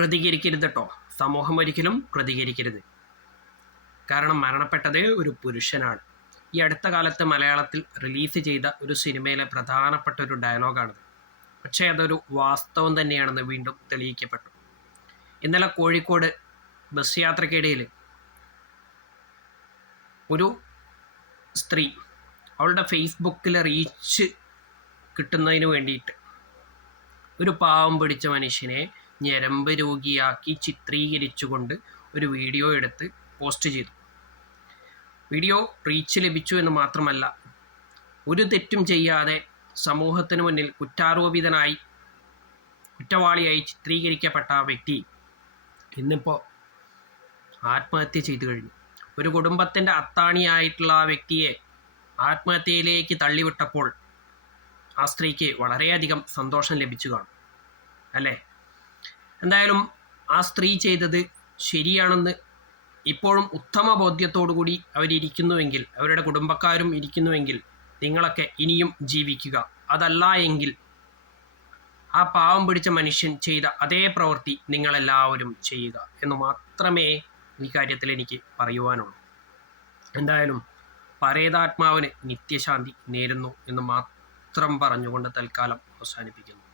പ്രതികരിക്കരുത് കേട്ടോ. സമൂഹം ഒരിക്കലും പ്രതികരിക്കരുത്. കാരണം മരണപ്പെട്ടത് ഒരു പുരുഷനാണ്. ഈ അടുത്ത കാലത്ത് മലയാളത്തിൽ റിലീസ് ചെയ്ത ഒരു സിനിമയിലെ പ്രധാനപ്പെട്ട ഒരു ഡയലോഗാണിത്. പക്ഷേ അതൊരു വാസ്തവം തന്നെയാണെന്ന് വീണ്ടും തെളിയിക്കപ്പെട്ടു. ഇന്നലെ കോഴിക്കോട് ബസ് യാത്രയ്ക്കിടയിൽ ഒരു സ്ത്രീ അവളുടെ ഫേസ്ബുക്കിൽ റീച്ച് കിട്ടുന്നതിന് വേണ്ടിയിട്ട് ഒരു പാവം പിടിച്ച മനുഷ്യനെ ഞരമ്പ് രോഗിയാക്കി ചിത്രീകരിച്ചുകൊണ്ട് ഒരു വീഡിയോ എടുത്ത് പോസ്റ്റ് ചെയ്തു. വീഡിയോ റീച്ച് ലഭിച്ചു എന്ന് മാത്രമല്ല, ഒരു തെറ്റും ചെയ്യാതെ സമൂഹത്തിന് മുന്നിൽ കുറ്റവാളിയായി ചിത്രീകരിക്കപ്പെട്ട ആ വ്യക്തി ഇന്നിപ്പോൾ ആത്മഹത്യ ചെയ്തു കഴിഞ്ഞു. ഒരു കുടുംബത്തിൻ്റെ അത്താണിയായിട്ടുള്ള ആ വ്യക്തിയെ ആത്മഹത്യയിലേക്ക് തള്ളിവിട്ടപ്പോൾ ആ സ്ത്രീക്ക് വളരെയധികം സന്തോഷം ലഭിച്ചു കാണും അല്ലേ? എന്തായാലും ആ സ്ത്രീ ചെയ്തത് ശരിയാണെന്ന് ഇപ്പോഴും ഉത്തമ ബോധ്യത്തോടു കൂടി അവരിയ്ക്കുന്നുവെങ്കിൽ, അവരുടെ കുടുംബക്കാരും ഇരിക്കുന്നുവെങ്കിൽ, നിങ്ങളൊക്കെ ഇനിയും ജീവിക്കുക. അതല്ല എങ്കിൽ ആ പാവം പിടിച്ച മനുഷ്യൻ ചെയ്ത അതേ പ്രവൃത്തി നിങ്ങളെല്ലാവരും ചെയ്യുക എന്ന് മാത്രമേ ഈ കാര്യത്തിൽ എനിക്ക് പറയുവാനുള്ളൂ. എന്തായാലും പരേതാത്മാവിന് നിത്യശാന്തി നേരുന്നു എന്ന് മാത്രം പറഞ്ഞുകൊണ്ട് തൽക്കാലം അവസാനിപ്പിക്കുന്നു.